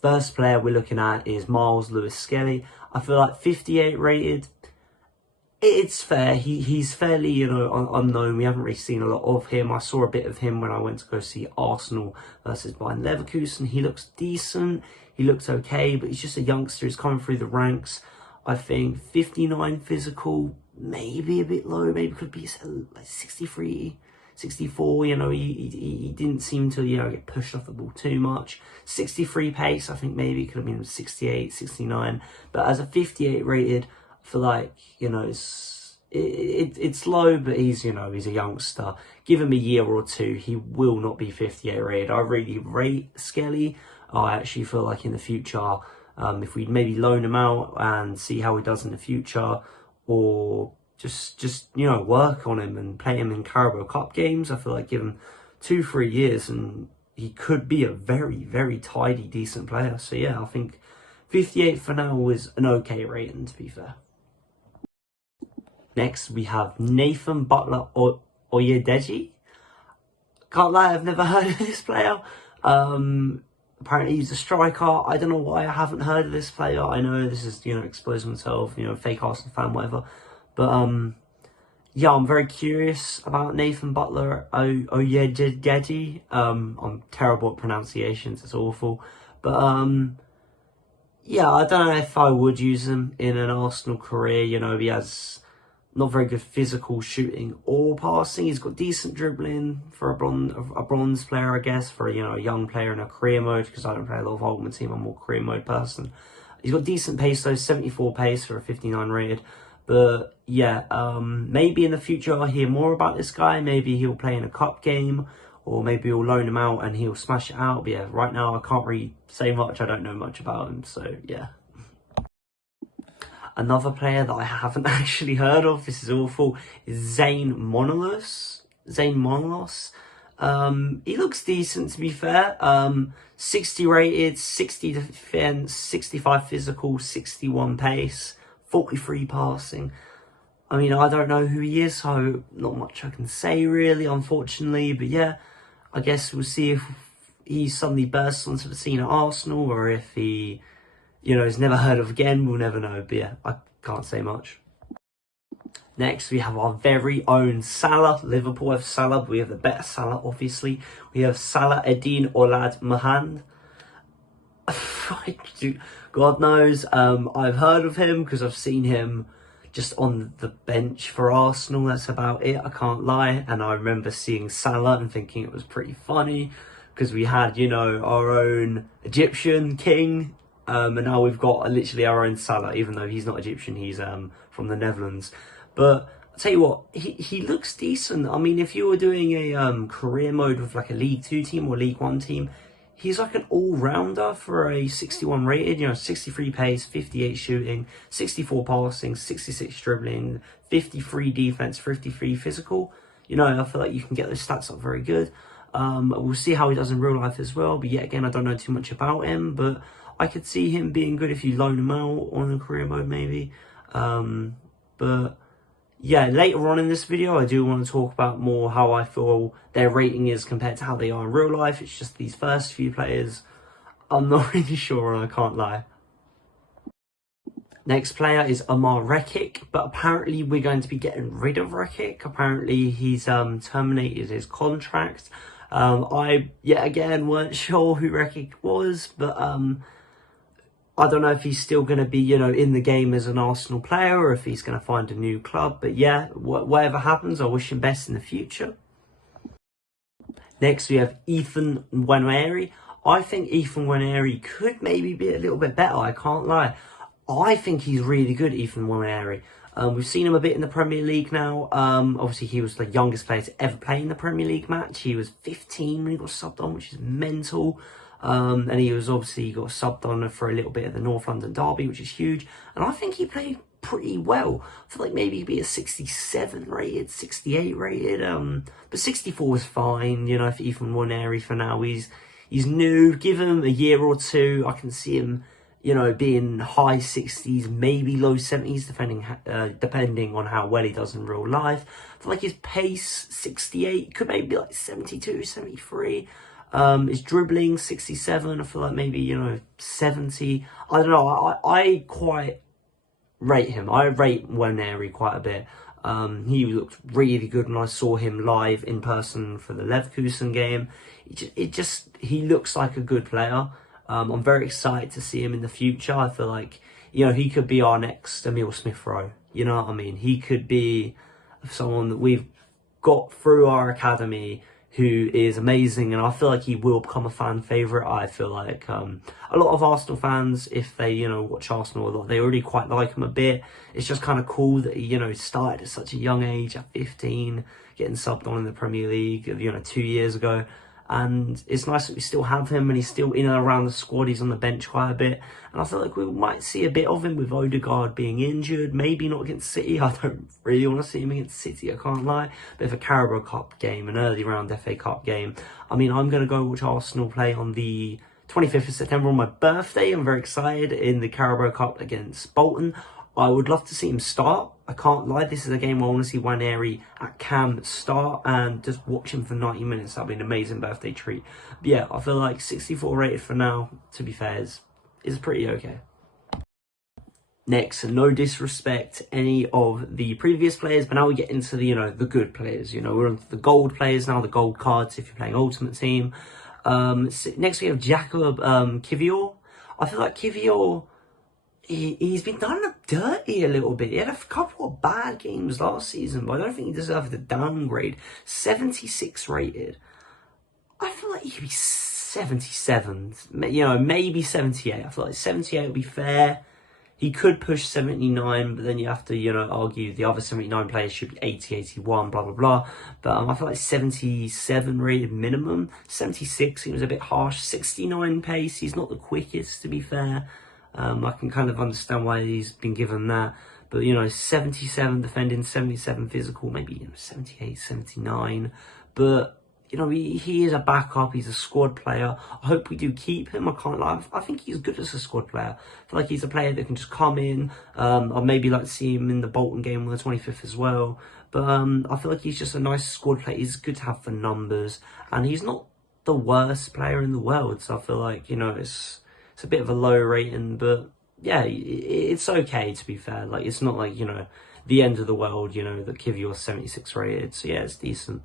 First player we're looking at is Myles Lewis-Skelly. I feel like 58 rated, it's fair. He's fairly, you know, unknown. We haven't really seen a lot of him. I saw a bit of him when I went to go see Arsenal versus Bayern Leverkusen. He looks decent. He looks okay, but he's just a youngster. He's coming through the ranks. I think 59 physical, maybe a bit low. Maybe could be like 63, 64. You know, he didn't seem to, you know, get pushed off the ball too much. 63 pace, I think maybe it could have been 68, 69. But as a 58 rated, I feel like, you know, it's low, but he's, you know, he's a youngster. Give him a year or two, he will not be 58 rated. I really rate Skelly. I actually feel like in the future, if we maybe loan him out and see how he does in the future, or just you know, work on him and play him in Carabao Cup games, I feel like give him 2-3 years and he could be a very, very tidy, decent player. So yeah, I think 58 for now is an okay rating, to be fair. Next, we have Nathan Butler Oyedeji. Can't lie, I've never heard of this player. Apparently he's a striker. I don't know why I haven't heard of this player. I know this is, you know, exposing myself, you know, fake Arsenal fan, whatever. But, yeah, I'm very curious about Nathan Butler Oyedeji. I'm terrible at pronunciations, it's awful. But, yeah, I don't know if I would use him in an Arsenal career. You know, he has not very good physical shooting or passing. He's got decent dribbling for a bronze player, I guess, for, you know, a young player in a career mode, because I don't play a lot of Ultimate Team, I'm more career mode person. He's got decent pace though, 74 pace for a 59 rated. But yeah, maybe in the future I'll hear more about this guy. Maybe he'll play in a cup game, or maybe we'll loan him out and he'll smash it out. But yeah, right now I can't really say much. I don't know much about him, so yeah. Another player that I haven't actually heard of, this is awful, is Zane Manolas. He looks decent, to be fair. 60 rated, 60 defense, 65 physical, 61 pace, 43 passing. I mean, I don't know who he is, so not much I can say really, unfortunately. But yeah, I guess we'll see if he suddenly bursts onto the scene at Arsenal, or if he, you know, is never heard of again. We'll never know. But yeah, I can't say much. Next, we have our very own Salah. Liverpool have Salah, but we have the better Salah, obviously. We have Salah Eddine Oulad Mahand. God knows. I've heard of him because I've seen him just on the bench for Arsenal. That's about it, I can't lie. And I remember seeing Salah and thinking it was pretty funny, because we had, you know, our own Egyptian king. And now we've got literally our own Salah, even though he's not Egyptian, he's from the Netherlands. But I'll tell you what, he looks decent. I mean, if you were doing a career mode with like a League 2 team or League 1 team, he's like an all-rounder for a 61 rated, you know, 63 pace, 58 shooting, 64 passing, 66 dribbling, 53 defense, 53 physical. You know, I feel like you can get those stats up very good. We'll see how he does in real life as well. But yet again, I don't know too much about him, but I could see him being good if you loan him out on a career mode maybe. But yeah, later on in this video, I do want to talk about more how I feel their rating is compared to how they are in real life. It's just these first few players, I'm not really sure, and I can't lie. Next player is Omar Rekik, but apparently we're going to be getting rid of Rekik. Apparently he's terminated his contract. I, yet again, weren't sure who Rekik was, but I don't know if he's still going to be, you know, in the game as an Arsenal player, or if he's going to find a new club. But yeah, whatever happens, I wish him best in the future. Next, we have Ethan Nwaneri. I think Ethan Nwaneri could maybe be a little bit better, I can't lie. I think he's really good, Ethan Nwaneri. We've seen him a bit in the Premier League now. Obviously, he was the youngest player to ever play in the Premier League match. He was 15 when he got subbed on, which is mental. And he was obviously got subbed on for a little bit of the North London derby, which is huge. And I think he played pretty well. I feel like maybe he'd be a 67 rated, 68 rated. But 64 was fine, you know, for Ethan Nwaneri for now. He's new. Give him a year or two. I can see him, you know, being high 60s, maybe low 70s, depending on how well he does in real life. I feel like his pace, 68, could maybe be like 72, 73. His dribbling 67. I feel like maybe 70. I don't know. I quite rate him. I rate Nwaneri quite a bit. He looked really good when I saw him live in person for the Leverkusen game. He looks like a good player. I'm very excited to see him in the future. I feel like, he could be our next Emil Smith-Rowe. You know what I mean? He could be someone that we've got through our academy who is amazing, and I feel like he will become a fan favourite. I feel like a lot of Arsenal fans, if they watch Arsenal a lot, they already quite like him a bit. It's just kind of cool that he started at such a young age, at 15, getting subbed on in the Premier League 2 years ago. And it's nice that we still have him, and he's still in and around the squad. He's on the bench quite a bit. And I feel like we might see a bit of him with Odegaard being injured. Maybe not against City. I don't really want to see him against City, I can't lie. Bit of a Carabao Cup game, an early round FA Cup game. I mean, I'm going to go watch Arsenal play on the 25th of September on my birthday. I'm very excited, in the Carabao Cup against Bolton. I would love to see him start. I can't lie, this is a game where I want to see Nwaneri at Cam start and just watch him for 90 minutes. That'd be an amazing birthday treat. But yeah, I feel like 64 rated for now, to be fair, is pretty okay. Next, no disrespect any of the previous players, but now we get into the, the good players. We're on the gold players now, the gold cards if you're playing Ultimate Team. Next we have Jakub Kiwior. I feel like Kiwior, he's been done up dirty a little bit. He had a couple of bad games last season, but I don't think he deserved the downgrade. 76 rated. I feel like he could be 77, maybe 78. I feel like 78 would be fair. He could push 79, but then you have to, argue the other 79 players should be 80, 81, blah, blah, blah. But I feel like 77 rated minimum. 76, he was a bit harsh. 69 pace, he's not the quickest, to be fair. I can kind of understand why he's been given that. But, 77 defending, 77 physical, maybe 78, 79. But, he is a backup. He's a squad player. I hope we do keep him. I can't lie. I think he's good as a squad player. I feel like he's a player that can just come in. I'd maybe like to see him in the Bolton game on the 25th as well. But I feel like he's just a nice squad player. He's good to have for numbers. And he's not the worst player in the world. So I feel like, it's a bit of a low rating. But yeah, it's okay, to be fair. Like, it's not like, the end of the world, that Kiwior 76 rated. So yeah, it's decent.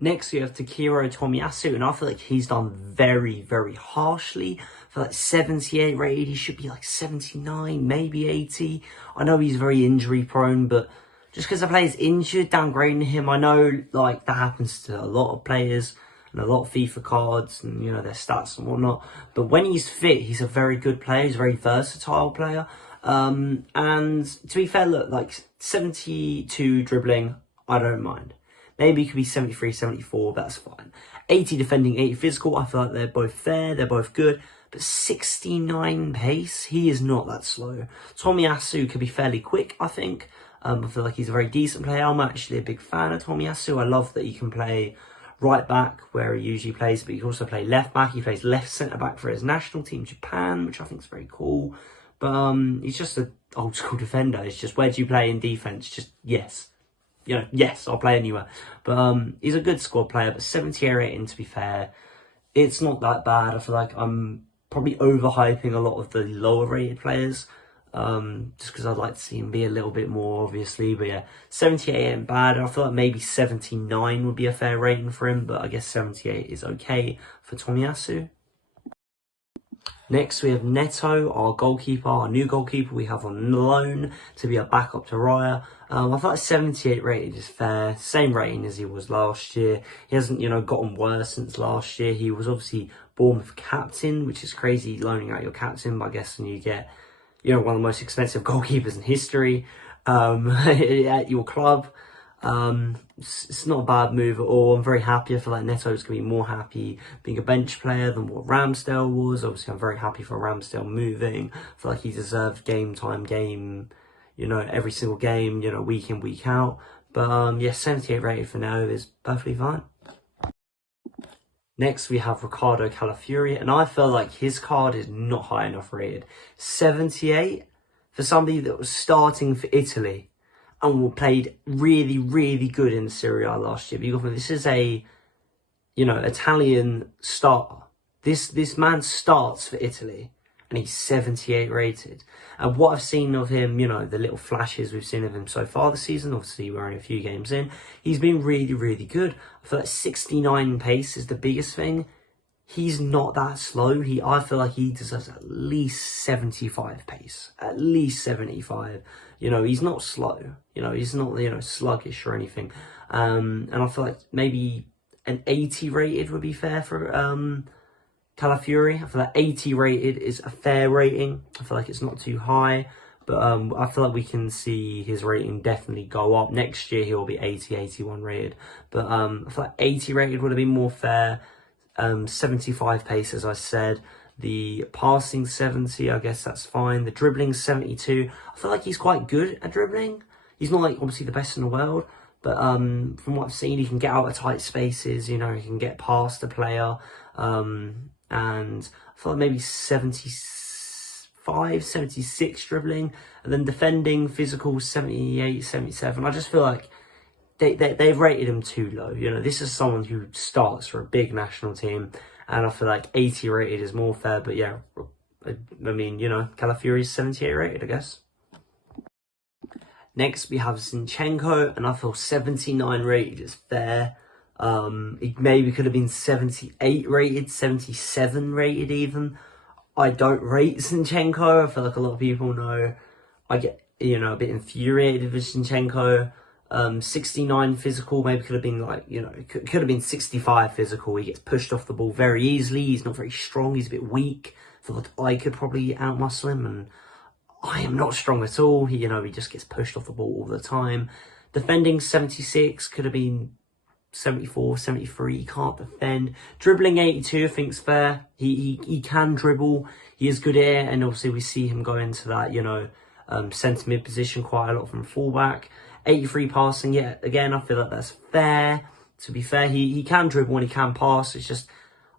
Next, we have Takehiro Tomiyasu, and I feel like he's done very, very harshly. I feel like 78 rated, he should be like 79, maybe 80. I know he's very injury prone, but just because the player's injured, downgrading him, I know like that happens to a lot of players and a lot of FIFA cards and, their stats and whatnot. But when he's fit, he's a very good player. He's a very versatile player. And to be fair, look, like 72 dribbling, I don't mind. Maybe it could be 73, 74, that's fine. 80 defending, 80 physical, I feel like they're both fair, they're both good. But 69 pace, he is not that slow. Tomiyasu could be fairly quick, I think. I feel like he's a very decent player. I'm actually a big fan of Tomiyasu. I love that he can play right back, where he usually plays, but he can also play left back. He plays left centre back for his national team, Japan, which I think is very cool. But he's just an old school defender. It's just, where do you play in defence? Just, yes. Yes, I'll play anywhere. But he's a good squad player, but 78 rating, to be fair, it's not that bad. I feel like I'm probably overhyping a lot of the lower rated players, just because I'd like to see him be a little bit more, obviously. But yeah, 78 ain't bad. I feel like maybe 79 would be a fair rating for him, but I guess 78 is okay for Tomiyasu. Next, we have Neto, our goalkeeper, our new goalkeeper we have on loan to be a backup to Raya. I thought like 78 rated is fair, same rating as he was last year. He hasn't, gotten worse since last year. He was obviously Bournemouth captain, which is crazy, loaning out your captain, but I guess when you get, one of the most expensive goalkeepers in history at your club. It's not a bad move at all. I'm very happy. I feel like Neto's going to be more happy being a bench player than what Ramsdale was. Obviously, I'm very happy for Ramsdale moving. I feel like he deserved game, every single game, week in, week out. But yeah, 78 rated for now is perfectly fine. Next, we have Ricardo Calafiori, and I feel like his card is not high enough rated. 78 for somebody that was starting for Italy and played really, really good in Serie A last year. But this is a you know, Italian star. This man starts for Italy and he's 78 rated. And what I've seen of him, you know, the little flashes we've seen of him so far this season, obviously we're only a few games in, he's been really, really good. I feel like 69 pace is the biggest thing. He's not that slow. I feel like he deserves at least 75 pace, at least 75. You know, he's not slow. You know, he's not, you know, sluggish or anything. And I feel like maybe an 80 rated would be fair for Calafiori. I feel like 80 rated is a fair rating. I feel like it's not too high, but I feel like we can see his rating definitely go up. Next year he'll be 80, 81 rated, but I feel like 80 rated would have been more fair. 75 pace, as I said. The passing 70, I guess that's fine. The dribbling 72. I feel like he's quite good at dribbling. He's not like obviously the best in the world, but from what I've seen, he can get out of tight spaces. You know, he can get past a player. And I feel like maybe 75, 76 dribbling, and then defending, physical 78, 77. I just feel like they've rated him too low. You know, this is someone who starts for a big national team, and I feel like 80 rated is more fair. But yeah, I mean, you know, Calafiori's 78 rated, I guess. Next, we have Zinchenko, and I feel 79 rated is fair. It maybe could have been 78 rated, 77 rated even. I don't rate Zinchenko. I feel like a lot of people know I get, you know, a bit infuriated with Zinchenko. 69 physical, maybe could have been like, you know, could have been 65 physical. He gets pushed off the ball very easily. He's not very strong. He's a bit weak. I feel like I could probably outmuscle him, and I am not strong at all. He just gets pushed off the ball all the time. Defending 76, could have been 74, 73, he can't defend. Dribbling 82, I think's fair. He can dribble. He is good at it, and obviously we see him go into that, you know, centre mid position quite a lot from fullback. 83 passing, yeah, again, I feel like that's fair. To be fair, he can dribble and he can pass. It's just,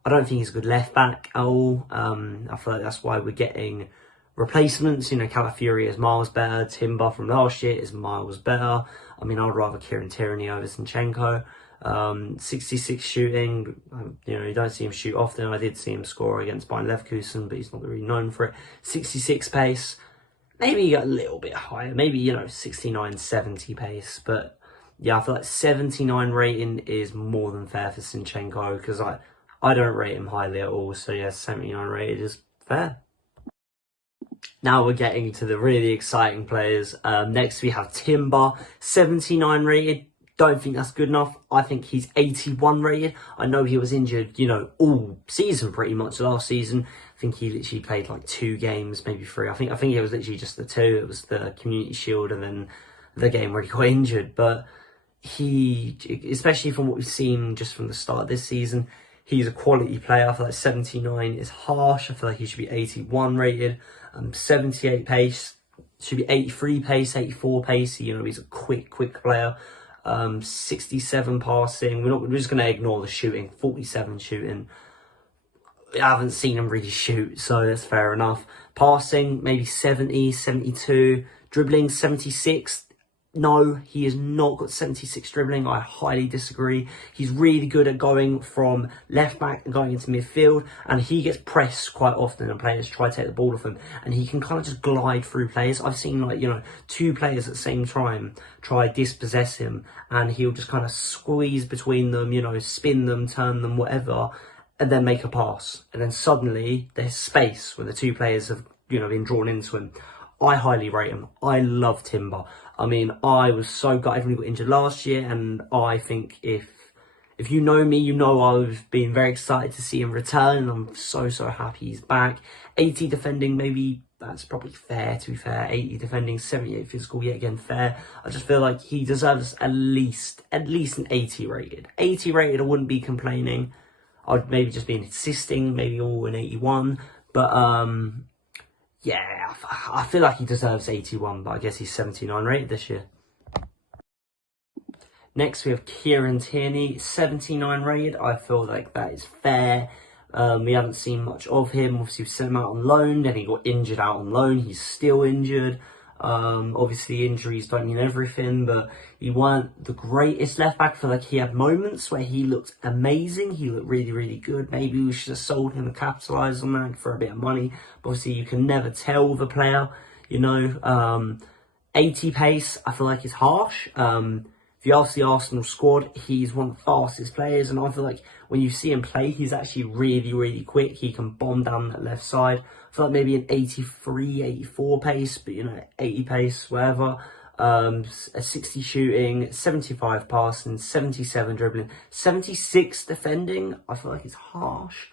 I don't think he's a good left back at all. I feel like that's why we're getting replacements. You know, Calafiori is miles better. Timber from last year is miles better. I mean, I'd rather Kieran Tierney over Zinchenko. 66 shooting, you know, you don't see him shoot often. I did see him score against Bayern Leverkusen, but he's not really known for it. 66 pace, maybe a little bit higher, maybe, you know, 69, 70 pace. But yeah, I feel like 79 rating is more than fair for Zinchenko, because I don't rate him highly at all. So yeah, 79 rated is fair. Now we're getting to the really exciting players. Next we have Timber, 79 rated. Don't think that's good enough. I think he's 81 rated. I know he was injured, you know, all season pretty much last season. I think he literally played like 2 games, maybe 3. I think it was literally just the 2. It was the Community Shield and then the game where he got injured. But he, especially from what we've seen just from the start of this season, he's a quality player. I feel like 79 is harsh. I feel like he should be 81 rated. 78 pace, should be 83 pace, 84 pace. You know, he's a quick player. 67 passing. We're just going to ignore the shooting. 47 shooting. I haven't seen him really shoot, so that's fair enough. Passing, maybe 70, 72. Dribbling, 76. No, he has not got 76 dribbling. I highly disagree. He's really good at going from left back and going into midfield, and he gets pressed quite often and players try to take the ball off him, and he can kind of just glide through players. I've seen, like, you know, 2 players at the same time try dispossess him, and he'll just kind of squeeze between them, you know, spin them, turn them, whatever, and then make a pass. And then suddenly there's space when the 2 players have, you know, been drawn into him. I highly rate him. I love Timber. I mean, I was so gutted when he got injured last year, and I think if you know me, you know I've been very excited to see him return, and I'm so happy he's back. 80 defending, maybe that's probably fair, to be fair. 80 defending, 78 physical, yet again fair. I just feel like he deserves at least an 80 rated. 80 rated, I wouldn't be complaining. I'd maybe just be insisting, maybe all an 81, but yeah, I feel like he deserves 81, but I guess he's 79 rated this year. Next, we have Kieran Tierney, 79 rated. I feel like that is fair. We haven't seen much of him. Obviously, we sent him out on loan, then he got injured out on loan. He's still injured. Obviously injuries don't mean everything, but he weren't the greatest left back. I feel like he had moments where he looked amazing. He looked really, really good. Maybe we should have sold him and capitalised on that for a bit of money. But obviously you can never tell with a player, you know. 80 pace, I feel like is harsh. If you ask the Arsenal squad, he's one of the fastest players, and I feel like when you see him play, he's actually really, really quick. He can bomb down that left side. I feel like maybe an 83, 84 pace, but you know, 80 pace, whatever. A 60 shooting, 75 passing, 77 dribbling, 76 defending. I feel like it's harsh.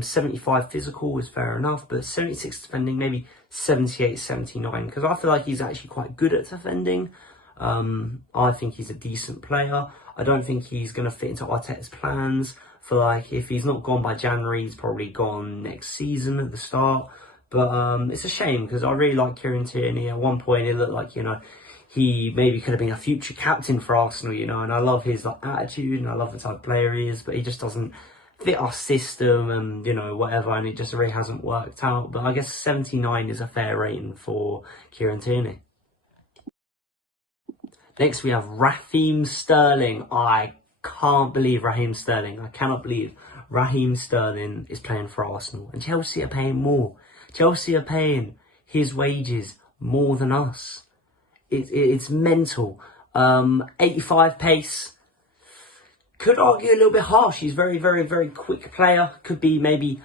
75 physical is fair enough, but 76 defending, maybe 78, 79, because I feel like he's actually quite good at defending. I think he's a decent player. I don't think he's going to fit into Arteta's plans. For like, if he's not gone by January, he's probably gone next season at the start. But it's a shame because I really like Kieran Tierney. At one point, it looked like, you know, he maybe could have been a future captain for Arsenal, you know, and I love his like attitude and I love the type of player he is, but he just doesn't fit our system and, you know, whatever, and it just really hasn't worked out. But I guess 79 is a fair rating for Kieran Tierney. Next, we have Raheem Sterling. I can't believe Raheem Sterling. I cannot believe Raheem Sterling is playing for Arsenal. And Chelsea are paying more. Chelsea are paying his wages more than us. It's mental. 85 pace. Could argue a little bit harsh. He's very, very, very quick player. Could be maybe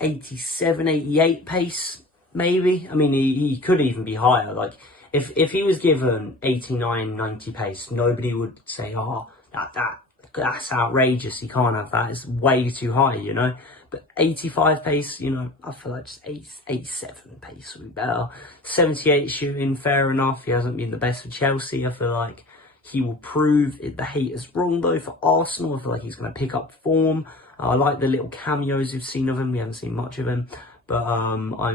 87, 88 pace, maybe. I mean, he could even be higher. Like, if he was given 89, 90 pace, nobody would say, oh, that's outrageous. He can't have that. It's way too high, you know. But 85 pace, you know, I feel like just 87 pace would be better. 78 shooting, fair enough. He hasn't been the best for Chelsea. I feel like he will prove the hate is wrong, though, for Arsenal. I feel like he's going to pick up form. I like the little cameos we've seen of him. We haven't seen much of him. But I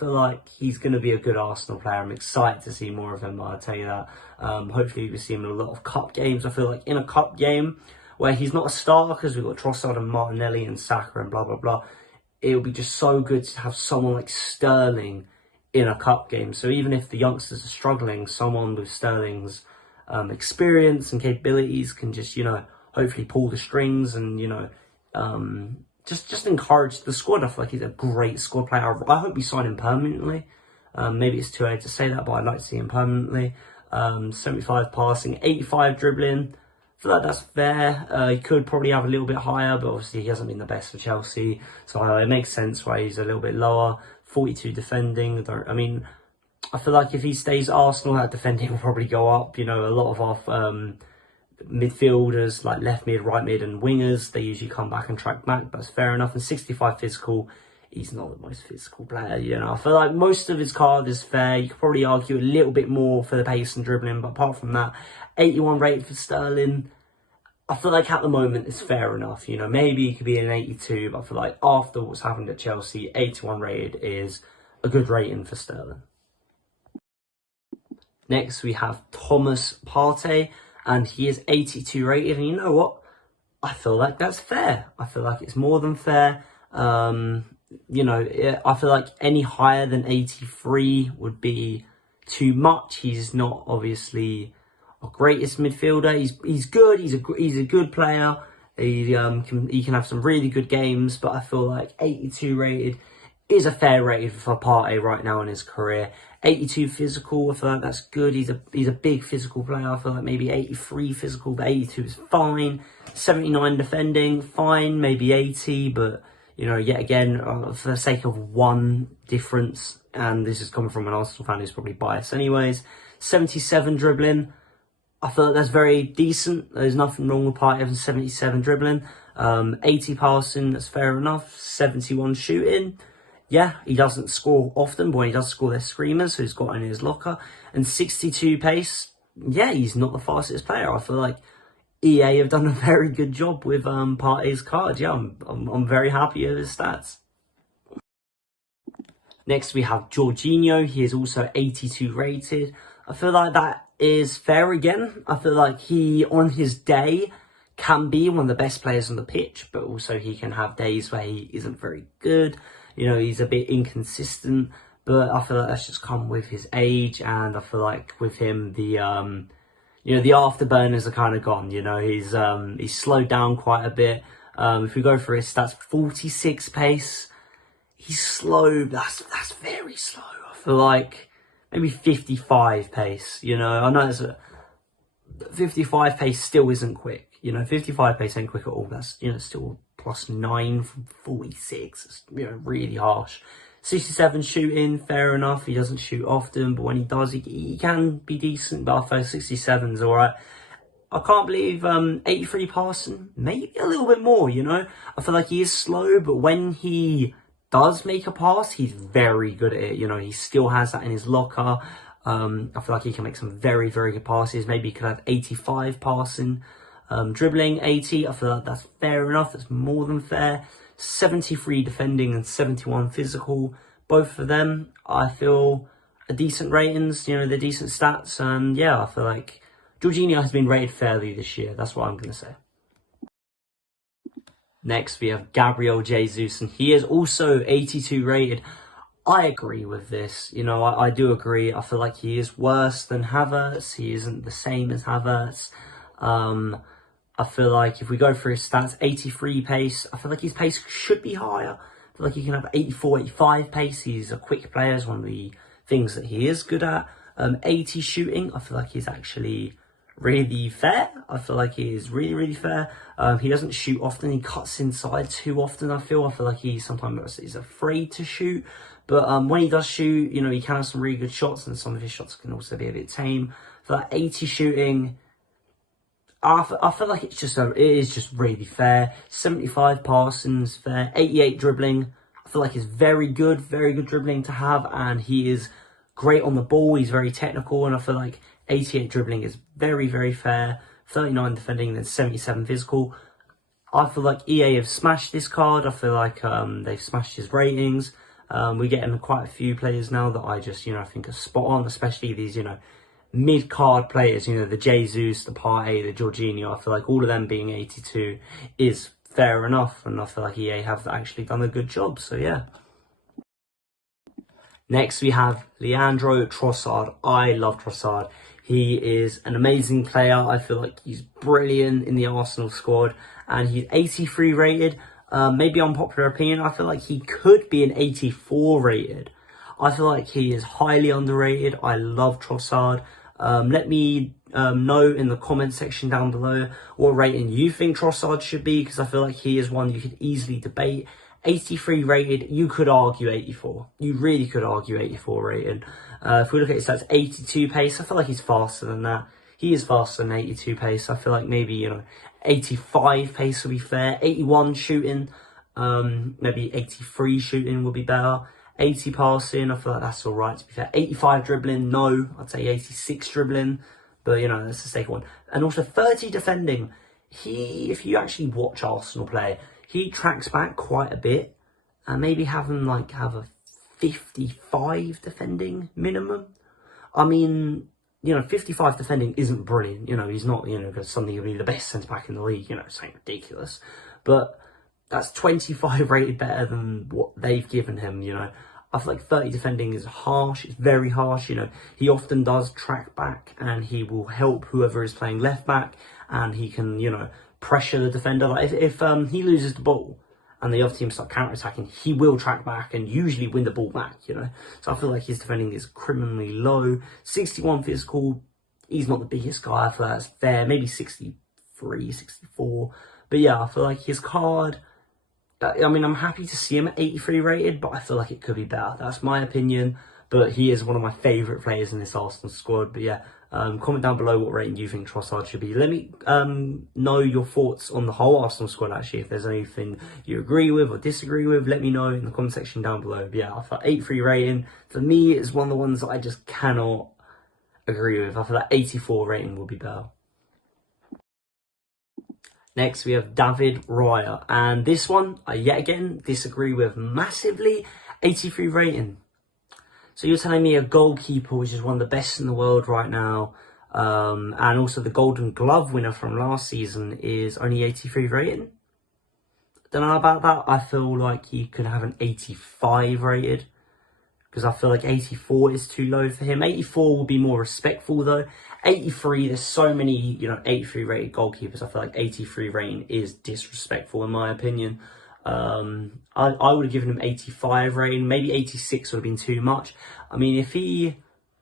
feel like he's going to be a good Arsenal player. I'm excited to see more of him, I'll tell you that. Hopefully we see him in a lot of cup games. I feel like in a cup game where he's not a starter, because we've got Trossard and Martinelli and Saka and blah, blah, blah, it would be just so good to have someone like Sterling in a cup game. So even if the youngsters are struggling, someone with Sterling's experience and capabilities can just, you know, hopefully pull the strings and, you know, just encourage the squad. I feel like he's a great squad player. I hope we sign him permanently. Maybe it's too early to say that, but I'd like to see him permanently. 75 passing, 85 dribbling. I feel like that's fair. He could probably have a little bit higher, but obviously he hasn't been the best for Chelsea. So it makes sense why he's a little bit lower. 42 defending. I feel like if he stays at Arsenal, that defending will probably go up. You know, a lot of our midfielders, like left mid, right mid and wingers, they usually come back and track back. That's fair enough. And 65 physical, he's not the most physical player, you know. I feel like most of his card is fair. You could probably argue a little bit more for the pace and dribbling, but apart from that, 81 rated for Sterling. I feel like at the moment it's fair enough, you know. Maybe he could be an 82, but I feel like after what's happened at Chelsea, 81 rated is a good rating for Sterling. Next, we have Thomas Partey, and he is 82 rated. And you know what? I feel like that's fair. I feel like it's more than fair. You know, I feel like any higher than 83 would be too much. He's not obviously our greatest midfielder. He's good. He's a good player. He can have some really good games, but I feel like 82 rated is a fair rating for Partey right now in his career. 82 physical, I feel like that's good. He's a big physical player. I feel like maybe 83 physical, but 82 is fine. 79 defending, fine. Maybe 80, but you know, yet again, for the sake of one difference, and this is coming from an Arsenal fan who's probably biased anyways. 77 dribbling, I feel like that's very decent. There's nothing wrong with Partey having 77 dribbling. 80 passing, that's fair enough. 71 shooting. Yeah, he doesn't score often, but when he does score, they're screamers, so he's got in his locker. And 62 pace, yeah, he's not the fastest player. I feel like EA have done a very good job with Partey's card. Yeah, I'm very happy with his stats. Next, we have Jorginho. He is also 82 rated. I feel like that is fair again. I feel like he, on his day, can be one of the best players on the pitch, but also he can have days where he isn't very good. You know, he's a bit inconsistent, but I feel like that's just come with his age, and I feel like with him, the you know, the afterburners are kind of gone. You know, he's slowed down quite a bit. If we go for his stats, 46 pace, he's slow. That's very slow. I feel like maybe 55 pace. You know, I know it's 55 pace still isn't quick. You know, 55 pace ain't quick at all. That's, you know, still +9 from 46. It's, you know, really harsh. 67 shooting, fair enough. He doesn't shoot often, but when he does, he can be decent. But I feel 67's all right. I can't believe 83 passing, maybe a little bit more, you know. I feel like he is slow, but when he does make a pass, he's very good at it. You know, he still has that in his locker. I feel like he can make some very, very good passes. Maybe he could have 85 passing. Dribbling, 80. I feel like that's fair enough. That's more than fair. 73 defending and 71 physical. Both of them, I feel, are decent ratings. You know, they're decent stats. And yeah, I feel like Jorginho has been rated fairly this year. That's what I'm going to say. Next, we have Gabriel Jesus, and he is also 82 rated. I agree with this. You know, I do agree. I feel like he is worse than Havertz. He isn't the same as Havertz. I feel like if we go through his stats, 83 pace, I feel like his pace should be higher. I feel like he can have 84, 85 pace. He's a quick player. It's one of the things that he is good at. 80 shooting, I feel like he's actually really fair. I feel like he is really, really fair. He doesn't shoot often. He cuts inside too often, I feel like he sometimes is afraid to shoot. But when he does shoot, you know, he can have some really good shots, and some of his shots can also be a bit tame. For that 80 shooting, I feel like it is just really fair. 75 passing is fair. 88 dribbling, I feel like it's very good dribbling to have, and he is great on the ball. He's very technical, and I feel like 88 dribbling is very, very fair. 39 defending, and then 77 physical. I feel like EA have smashed this card. I feel like they've smashed his ratings. We're getting quite a few players now that I just, you know, I think are spot on, especially these, you know, mid-card players, you know, the Jesus, the Partey, the Jorginho. I feel like all of them being 82 is fair enough, and I feel like EA have actually done a good job, so yeah. Next, we have Leandro Trossard. I love Trossard. He is an amazing player. I feel like he's brilliant in the Arsenal squad, and he's 83 rated. Maybe unpopular opinion, I feel like he could be an 84 rated. I feel like he is highly underrated. I love Trossard. Let me know in the comment section down below what rating you think Trossard should be, because I feel like he is one you could easily debate. 83 rated, you could argue 84. You really could argue 84 rated. If we look at his stats, 82 pace, I feel like he's faster than that. He is faster than 82 pace. I feel like maybe, you know, 85 pace would be fair. 81 shooting, maybe 83 shooting would be better. 80 passing, I feel like that's all right, to be fair. 85 dribbling, no. I'd say 86 dribbling, but, you know, that's the second one. And also 30 defending. If you actually watch Arsenal play, he tracks back quite a bit. And maybe have him, like, have a 55 defending minimum. I mean, you know, 55 defending isn't brilliant. You know, he's not, you know, because suddenly he'll be the best centre-back in the league. You know, it's ain't ridiculous. But that's 25 rated better than what they've given him, you know. I feel like 30 defending is harsh. It's very harsh, you know. He often does track back, and he will help whoever is playing left back, and he can, you know, pressure the defender. Like if he loses the ball and the other team start counter-attacking, he will track back and usually win the ball back, you know. So I feel like his defending is criminally low. 61 physical, he's not the biggest guy. I feel like that's fair. Maybe 63, 64. But yeah, I feel like his card, I mean, I'm happy to see him at 83 rated, but I feel like it could be better. That's my opinion. But he is one of my favourite players in this Arsenal squad. But yeah, comment down below what rating you think Trossard should be. Let me know your thoughts on the whole Arsenal squad, actually. If there's anything you agree with or disagree with, let me know in the comment section down below. But yeah, I feel 83 rating, for me, is one of the ones that I just cannot agree with. I feel like 84 rating will be better. Next, we have David Raya, and this one, I yet again disagree with massively. 83 rating. So you're telling me a goalkeeper, which is one of the best in the world right now, and also the Golden Glove winner from last season, is only 83 rating? Don't know about that. I feel like he could have an 85 rated. because I feel like 84 is too low for him. 84 will be more respectful though. 83, there's so many, you know, 83 rated goalkeepers. I feel like 83 rating is disrespectful in my opinion. I would have given him 85 rating. Maybe 86 would have been too much. I mean, if he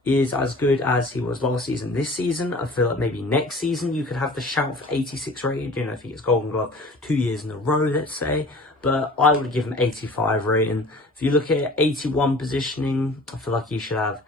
is as good as he was last season, this season, I feel like maybe next season you could have the shout for 86 rated, you know, if he gets Golden Glove 2 years in a row, let's say. But I would give him 85 rating. If you look at 81 positioning, I feel like he should have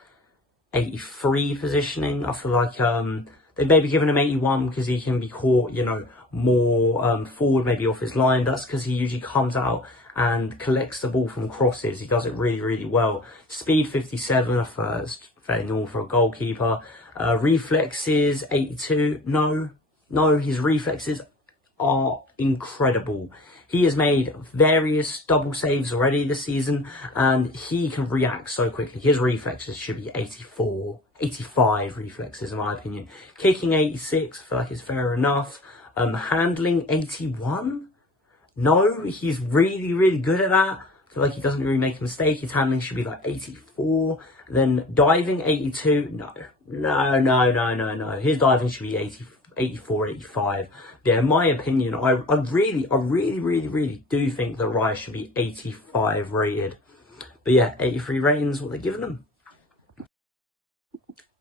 83 positioning. I feel like they maybe given him 81 because he can be caught, you know, more forward, maybe off his line. That's because he usually comes out and collects the ball from crosses. He does it really, really well. Speed 57, I feel that's very normal for a goalkeeper. Reflexes 82. No, his reflexes are incredible. He has made various double saves already this season, and he can react so quickly. His reflexes should be 84, 85 reflexes in my opinion. Kicking 86, I feel like it's fair enough. Handling 81? No, he's really, really good at that. I feel like he doesn't really make a mistake. His handling should be like 84. Then diving 82, no. His diving should be 84, 85. Yeah, in my opinion, I really do think that Raya should be 85 rated. But yeah, 83 rating is what they're giving him.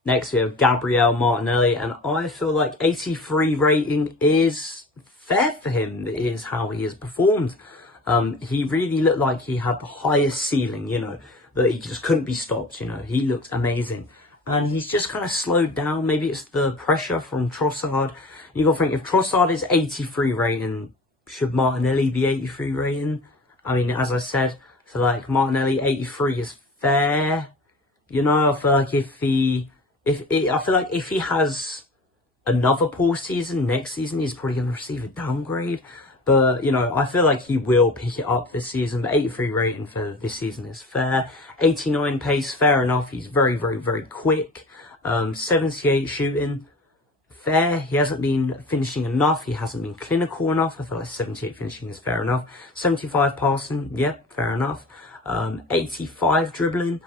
Next we have Gabriel Martinelli, and I feel like 83 rating is fair for him. It is how he has performed. He really looked like he had the highest ceiling, you know, that he just couldn't be stopped, you know. He looked amazing. And he's just kind of slowed down. Maybe it's the pressure from Trossard. You got to think, if Trossard is 83 rating, should Martinelli be 83 rating? I mean, as I said, I feel like Martinelli 83 is fair. You know, I feel like if he has another poor season next season, he's probably going to receive a downgrade. But, you know, I feel like he will pick it up this season. But 83 rating for this season is fair. 89 pace, fair enough. He's very quick. 78 shooting, fair. He hasn't been finishing enough. He hasn't been clinical enough. I feel like 78 finishing is fair enough. 75 passing, yep, fair enough. 85 dribbling.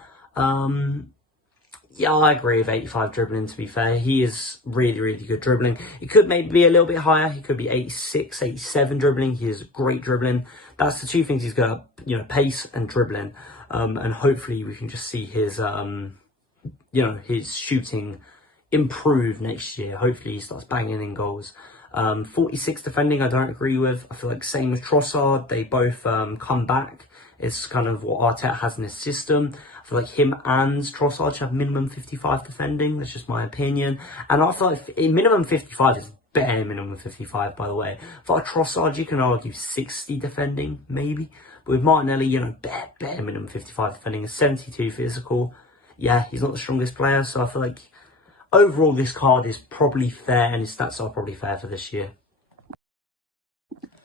Yeah, I agree with 85 dribbling, to be fair. He is really good dribbling. It could maybe be a little bit higher. He could be 86, 87 dribbling. He is great dribbling. That's the two things he's got, you know, pace and dribbling. And hopefully we can just see his, you know, his shooting improve next year. Hopefully he starts banging in goals. 46 defending, I don't agree with. I feel like same as Trossard. They both come back. It's kind of what Arteta has in his system. I feel like him and Trossard should have minimum 55 defending. That's just my opinion. And I feel like minimum 55 is bare minimum 55, by the way. For Trossard, you can argue 60 defending, maybe. But with Martinelli, you know, bare minimum 55 defending and 72 physical. Yeah, he's not the strongest player, so I feel like overall this card is probably fair, and his stats are probably fair for this year.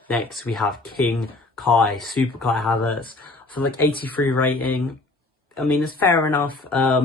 Next, we have King Kai, Super Kai Havertz. I feel like 83 rating. I mean, it's fair enough. I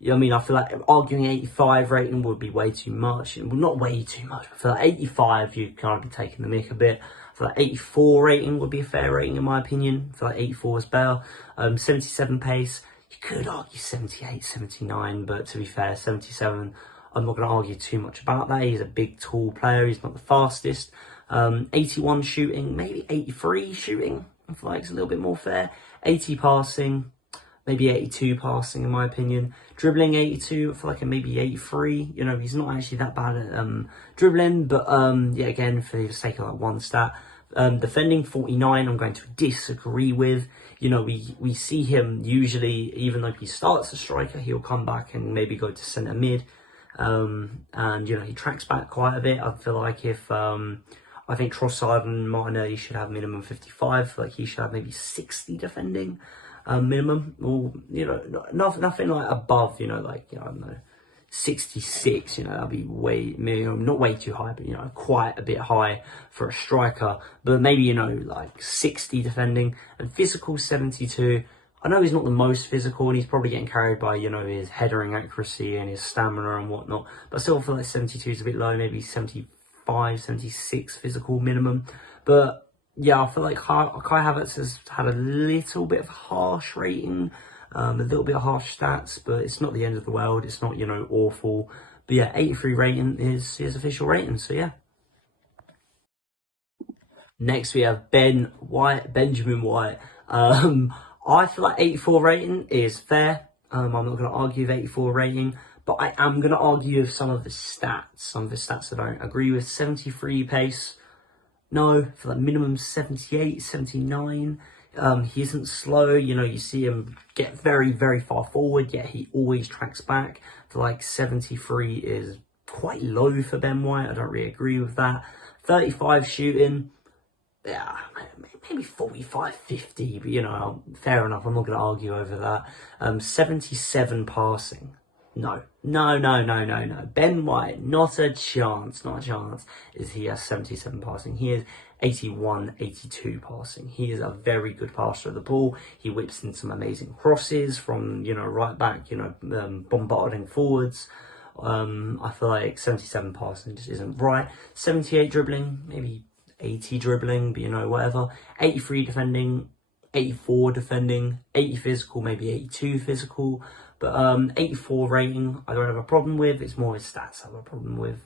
mean, I feel like arguing 85 rating would be way too much. Well, not way too much. I feel like 85, you kind of be taking the mick a bit. I feel like 84 rating would be a fair rating, in my opinion. I feel like 84 is better. 77 pace. You could argue 78, 79, but to be fair, 77, I'm not going to argue too much about that. He's a big, tall player. He's not the fastest. 81 shooting, maybe 83 shooting. I feel like it's a little bit more fair. 80 passing, maybe 82 passing in my opinion. Dribbling 82, I feel like maybe 83. You know, he's not actually that bad at dribbling, but yeah, again, for the sake of like one stat. Defending 49, I'm going to disagree with. You know, we see him usually, even though he starts as striker, he'll come back and maybe go to centre mid. And, you know, he tracks back quite a bit. I feel like if, I think Trossard and Martinelli should have minimum 55. I feel like he should have maybe 60 defending minimum. Or, you know, nothing like above, you know, like, you know, I don't know, 66, you know, that'd be way, not way too high, but, you know, quite a bit high for a striker. But maybe, you know, like 60 defending, and physical 72. I know he's not the most physical, and he's probably getting carried by, you know, his headering accuracy and his stamina and whatnot. But I still feel like 72 is a bit low, maybe 75, 76 physical minimum. But yeah, I feel like Kai Havertz has had a little bit of a harsh rating. A little bit of harsh stats, but it's not the end of the world. It's not, you know, awful. But yeah, 83 rating is his official rating. So yeah. Next we have Benjamin White. I feel like 84 rating is fair. I'm not going to argue with 84 rating, but I am going to argue with some of the stats. Some of the stats I don't agree with. 73 pace. No, for like minimum 78, 79. He isn't slow, you know, you see him get very, very far forward, yet he always tracks back. For like 73 is quite low for Ben White. I don't really agree with that. 35 shooting, yeah, maybe 45, 50, but you know, fair enough. I'm not going to argue over that. 77 passing. No. Ben White, not a chance. Is he has 77 passing. He is 81, 82 passing. He is a very good passer of the ball. He whips in some amazing crosses from, you know, right back, you know, bombarding forwards. I feel like 77 passing just isn't right. 78 dribbling, maybe 80 dribbling, but you know, whatever. 83 defending, 84 defending, 80 physical, maybe 82 physical. But 84 rating, I don't have a problem with. It's more his stats I have a problem with.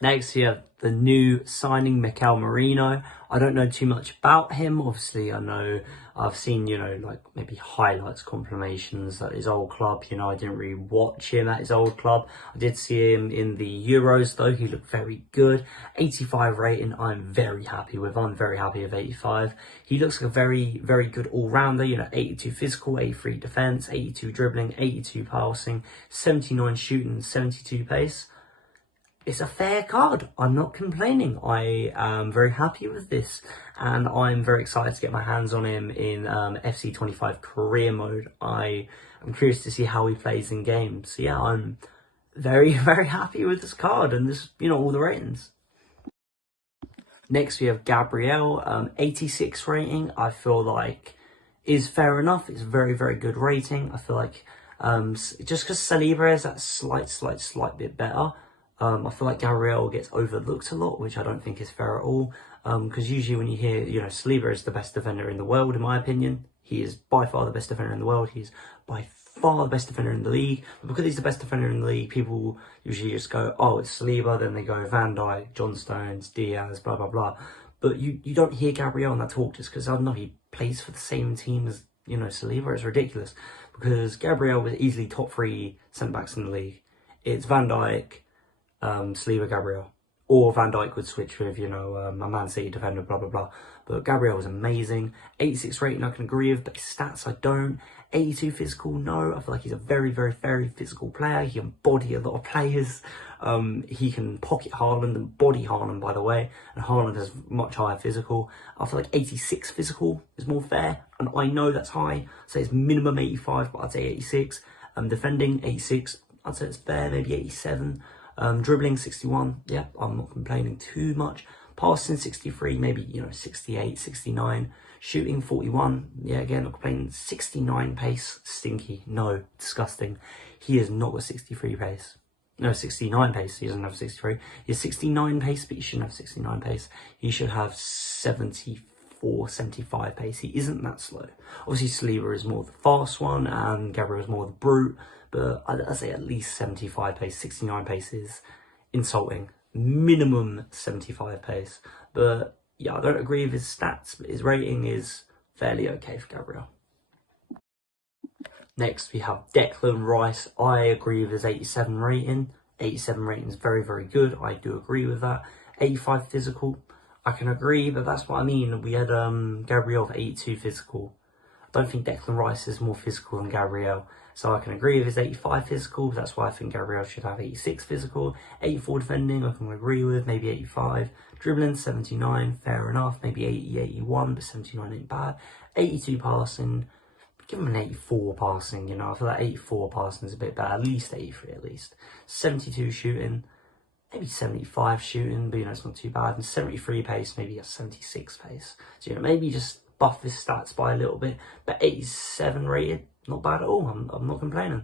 Next, you have the new signing, Mikel Merino. I don't know too much about him. Obviously, I know I've seen, you know, like maybe highlights, compilations at his old club. You know, I didn't really watch him at his old club. I did see him in the Euros, though. He looked very good. 85 rating, I'm very happy with. I'm very happy with 85. He looks like a very, very good all-rounder. You know, 82 physical, 83 defence, 82 dribbling, 82 passing, 79 shooting, 72 pace. It's a fair card. I'm not complaining. I am very happy with this, and I'm very excited to get my hands on him in FC25 career mode. I am curious to see how he plays in games. So yeah, I'm very, very happy with this card and this, you know, all the ratings. Next we have Gabriel, 86 rating. I feel like is fair enough. It's a very, very good rating. I feel like just because Saliba is that slight bit better. I feel like Gabriel gets overlooked a lot, which I don't think is fair at all. Because usually when you hear, you know, Saliba is the best defender in the world, in my opinion. He is by far the best defender in the world. He's by far the best defender in the league. But because he's the best defender in the league, people usually just go, oh, it's Saliba. Then they go Van Dijk, John Stones, Diaz, blah, blah, blah. But you don't hear Gabriel in that talk just because, I don't know, he plays for the same team as, you know, Saliba. It's ridiculous. Because Gabriel was easily top 3 centre-backs in the league. It's Van Dijk, Saliba, Gabriel, or Van Dijk would switch with, you know, a Man City defender, blah, blah, blah. But Gabriel was amazing. 86 rating I can agree with, but his stats I don't. 82 physical, no. I feel like he's a very, very, very physical player. He can body a lot of players. He can pocket Haaland and body Haaland, by the way. And Haaland has much higher physical. I feel like 86 physical is more fair. And I know that's high. So it's minimum 85, but I'd say 86. Defending, 86. I'd say it's fair, maybe 87. Dribbling 61, yeah, I'm not complaining too much. Passing 63, maybe, you know, 68, 69. Shooting 41, yeah, again, not complaining. 69 pace, stinky, no, disgusting. He has not got 63 pace. No, 69 pace, he doesn't have 63. He has 69 pace, but he shouldn't have 69 pace. He should have 74, 75 pace. He isn't that slow. Obviously, Saliba is more the fast one, and Gabriel is more the brute. But I'd say at least 75 pace. 69 pace is insulting. Minimum 75 pace. But yeah, I don't agree with his stats, but his rating is fairly okay for Gabriel. Next, we have Declan Rice. I agree with his 87 rating. 87 rating is very, very good. I do agree with that. 85 physical, I can agree, but that's what I mean. We had Gabriel for 82 physical. I don't think Declan Rice is more physical than Gabriel. So I can agree with his 85 physical. That's why I think Gabriel should have 86 physical. 84 defending, I can agree with. Maybe 85. Dribbling, 79. Fair enough. Maybe 80, 81, but 79 ain't bad. 82 passing. Give him an 84 passing, you know. I feel like 84 passing is a bit bad. At least 83 at least. 72 shooting. Maybe 75 shooting, but you know, it's not too bad. And 73 pace, maybe a 76 pace. So, you know, maybe just buff his stats by a little bit. But 87 rated, not bad at all. I'm not complaining.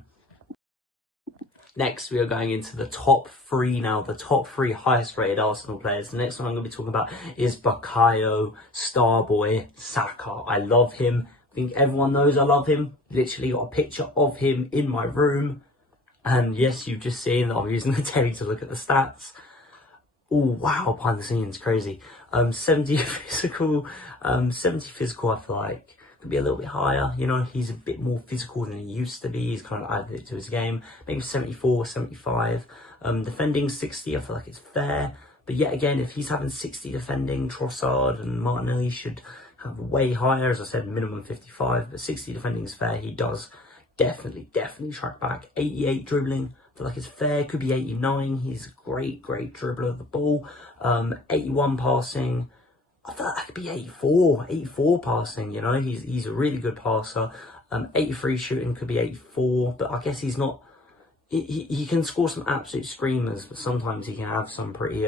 Next, we are going into the top 3 now. The top 3 highest rated Arsenal players. The next one I'm going to be talking about is Bukayo Starboy Saka. I love him. I think everyone knows I love him. Literally got a picture of him in my room. And yes, you've just seen that I'm using the telly to look at the stats. Oh, wow, behind the scenes, crazy. 70 physical, I feel like could be a little bit higher. You know, he's a bit more physical than he used to be. He's kind of added it to his game. Maybe 74, 75. Defending 60, I feel like it's fair. But yet again, if he's having 60 defending, Trossard and Martinelli should have way higher. As I said, minimum 55, but 60 defending is fair. He does definitely track back. 88 dribbling, I feel like it's fair. Could be 89. He's a great dribbler of the ball. 81 passing, I feel like that could be 84 passing, you know. He's a really good passer. 83 shooting, could be 84, but I guess he's not, he can score some absolute screamers, but sometimes he can have some pretty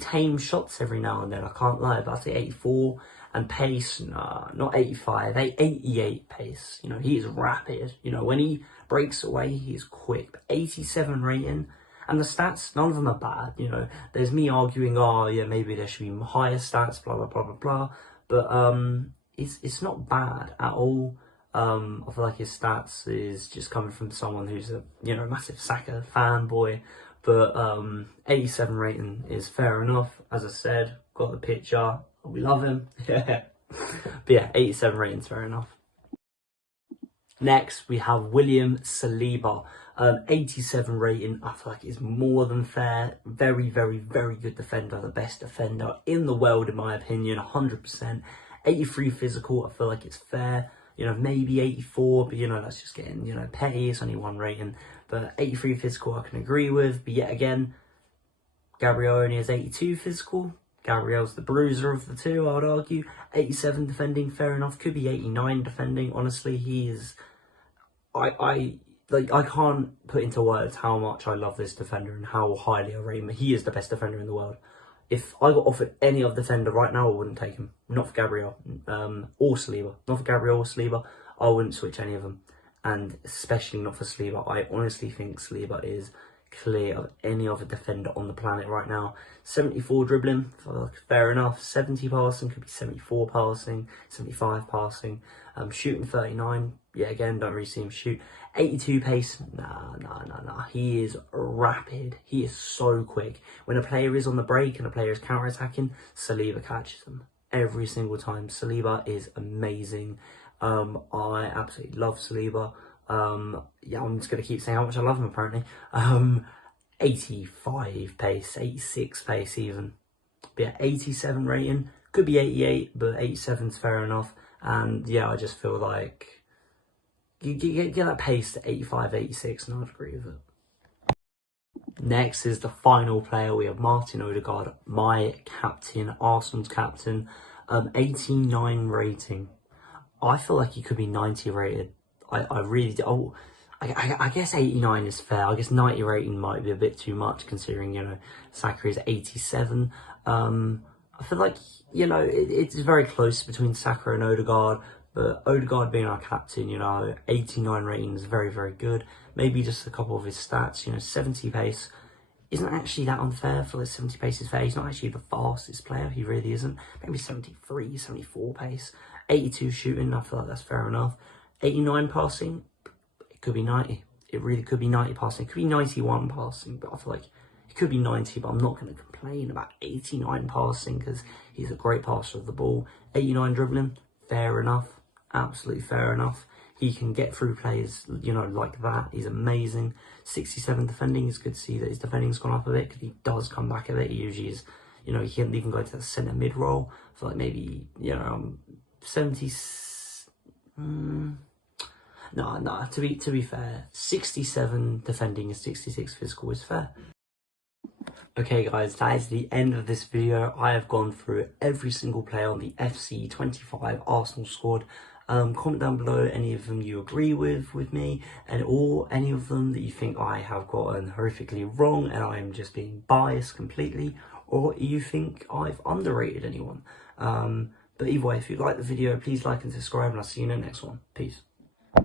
tame shots every now and then, I can't lie. But I'd say 84. And pace, nah, not 85, 88 pace. You know, he is rapid. You know, when he breaks away, he's quick. But 87 rating, and the stats, none of them are bad. You know, there's me arguing, oh yeah, maybe there should be higher stats, blah blah blah blah blah. But it's not bad at all. I feel like his stats is just coming from someone who's a, you know, massive Saka fanboy. But 87 rating is fair enough. As I said, got the picture. We love him. But yeah, 87 rating is fair enough. Next, we have William Saliba. 87 rating, I feel like is more than fair. Very good defender. The best defender in the world, in my opinion, 100%. 83 physical, I feel like it's fair. You know, maybe 84, but you know, that's just getting, you know, petty. It's only one rating. But 83 physical, I can agree with. But yet again, Gabriel only has 82 physical. Gabriel's the bruiser of the two, I would argue. 87 defending, fair enough. Could be 89 defending. Honestly, he is... I can't put into words how much I love this defender and how highly I rate him. He is the best defender in the world. If I got offered any other defender right now, I wouldn't take him. Not for Gabriel or Saliba. Not for Gabriel or Saliba. I wouldn't switch any of them. And especially not for Saliba. I honestly think Saliba is clear of any other defender on the planet right now. 74 dribbling, fair enough. 70 passing, could be 74 passing, 75 passing. Shooting 39, yeah, again, don't really see him shoot. 82 pace, nah. He is rapid. He is so quick. When a player is on the break and a player is counter-attacking, Saliba catches them every single time. Saliba is amazing. I absolutely love Saliba. Yeah, I'm just going to keep saying how much I love him, apparently. 85 pace, 86 pace even. But yeah, 87 rating. Could be 88, but 87's fair enough. And yeah, I just feel like you get that pace to 85, 86, and I'd agree with it. Next is the final player. We have Martin Odegaard, my captain, Arsenal's captain. 89 rating. I feel like he could be 90 rated. I really do. Oh, I guess 89 is fair. I guess 90 rating might be a bit too much considering, you know, Saka is 87. I feel like, you know, it's very close between Saka and Odegaard, but Odegaard being our captain, you know, 89 rating is very good. Maybe just a couple of his stats, you know, 70 pace isn't actually that unfair. I feel like 70 pace is fair. He's not actually the fastest player. He really isn't. Maybe 73, 74 pace. 82 shooting, I feel like that's fair enough. 89 passing, it could be 90. It really could be 90 passing. It could be 91 passing, but I feel like it could be 90, but I'm not going to complain about 89 passing because he's a great passer of the ball. 89 dribbling, fair enough. Absolutely fair enough. He can get through players, you know, like that. He's amazing. 67 defending, it's good to see that his defending's gone up a bit because he does come back a bit. He usually is, you know, he can even go to that centre mid role. I feel like maybe, you know, 70... No, to be fair, 67 defending and 66 physical is fair. Okay guys, that is the end of this video. I have gone through every single player on the FC 25 Arsenal squad. Comment down below any of them you agree with me, and or any of them that you think I have gotten horrifically wrong and I am just being biased completely, or you think I've underrated anyone. But either way, if you like the video, please like and subscribe, and I'll see you in the next one. Peace.